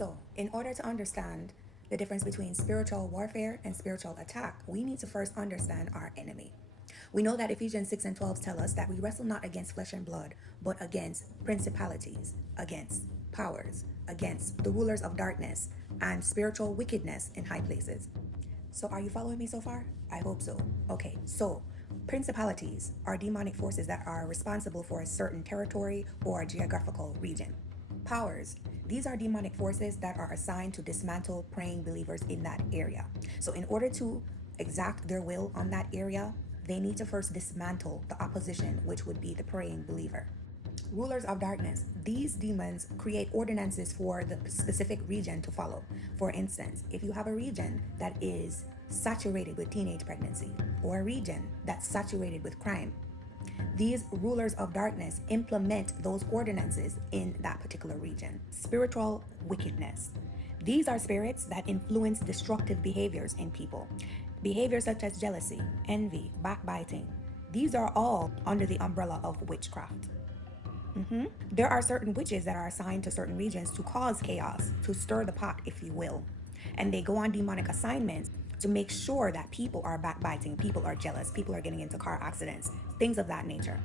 So, in order to understand the difference between spiritual warfare and spiritual attack, we need to first understand our enemy. We know that Ephesians 6 and 12 tell us that we wrestle not against flesh and blood, but against principalities, against powers, against the rulers of darkness, and spiritual wickedness in high places. So, are you following me so far? I hope so. Okay, so principalities are demonic forces that are responsible for a certain territory or geographical region. Powers, these are demonic forces that are assigned to dismantle praying believers in that area. So, in order to exact their will on that area, they need to first dismantle the opposition, which would be the praying believer. Rulers of darkness, these demons create ordinances for the specific region to follow. For instance, if you have a region that is saturated with teenage pregnancy or a region that's saturated with crime, these rulers of darkness implement those ordinances in that particular region. Spiritual wickedness. These are spirits that influence destructive behaviors in people. Behaviors such as jealousy, envy, backbiting. These are all under the umbrella of witchcraft. There are certain witches that are assigned to certain regions to cause chaos, to stir the pot, if you will. And they go on demonic assignments to make sure that people are backbiting, people are jealous, people are getting into car accidents, things of that nature.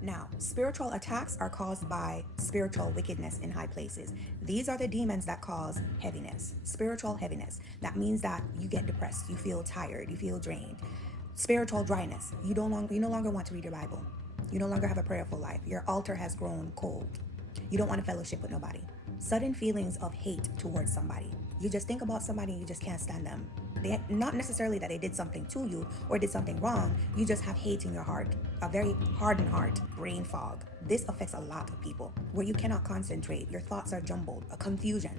Now, spiritual attacks are caused by spiritual wickedness in high places. These are the demons that cause heaviness, spiritual heaviness. That means that you get depressed, you feel tired, you feel drained. Spiritual dryness. You no longer want to read your Bible. You no longer have a prayerful life. Your altar has grown cold. You don't want to fellowship with nobody. Sudden feelings of hate towards somebody. You just think about somebody and you just can't stand them. Not necessarily that they did something to you or did something wrong. You just have hate in your heart. A very hardened heart. Brain fog. This affects a lot of people where you cannot concentrate. Your thoughts are jumbled. A confusion.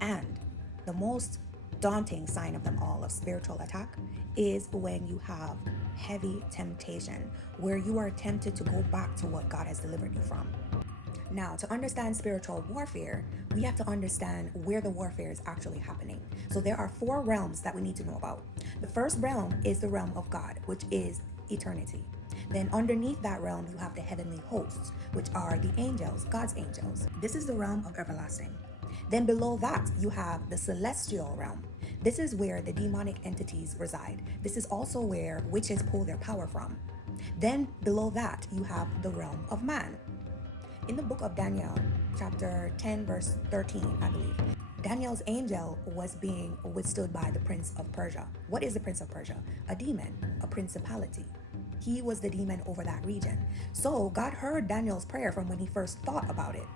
And the most daunting sign of them all of spiritual attack is when you have heavy temptation, where you are tempted to go back to what God has delivered you from. Now, to understand spiritual warfare, we have to understand where the warfare is actually happening. So there are 4 realms that we need to know about. The first realm is the realm of God, which is eternity. Then underneath that realm, you have the heavenly hosts, which are the angels, God's angels. This is the realm of everlasting. Then below that, you have the celestial realm. This is where the demonic entities reside. This is also where witches pull their power from. Then below that, you have the realm of man. In the book of Daniel, chapter 10, verse 13, I believe, Daniel's angel was being withstood by the prince of Persia. What is the prince of Persia? A demon, a principality. He was the demon over that region. So God heard Daniel's prayer from when he first thought about it.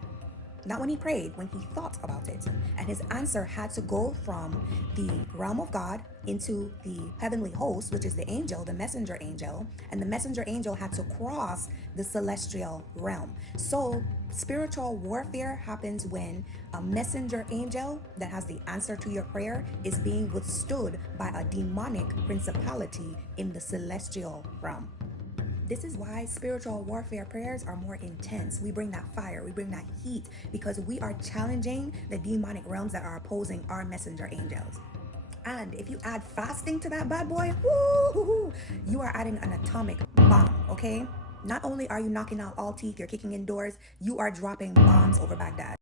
Not when he prayed, when he thought about it. And his answer had to go from the realm of God into the heavenly host, which is the angel, the messenger angel. And the messenger angel had to cross the celestial realm. So spiritual warfare happens when a messenger angel that has the answer to your prayer is being withstood by a demonic principality in the celestial realm. This is why spiritual warfare prayers are more intense. We bring that fire, we bring that heat, because we are challenging the demonic realms that are opposing our messenger angels. And if you add fasting to that bad boy, you are adding an atomic bomb, okay? Not only are you knocking out all teeth, you're kicking in doors, you are dropping bombs over Baghdad.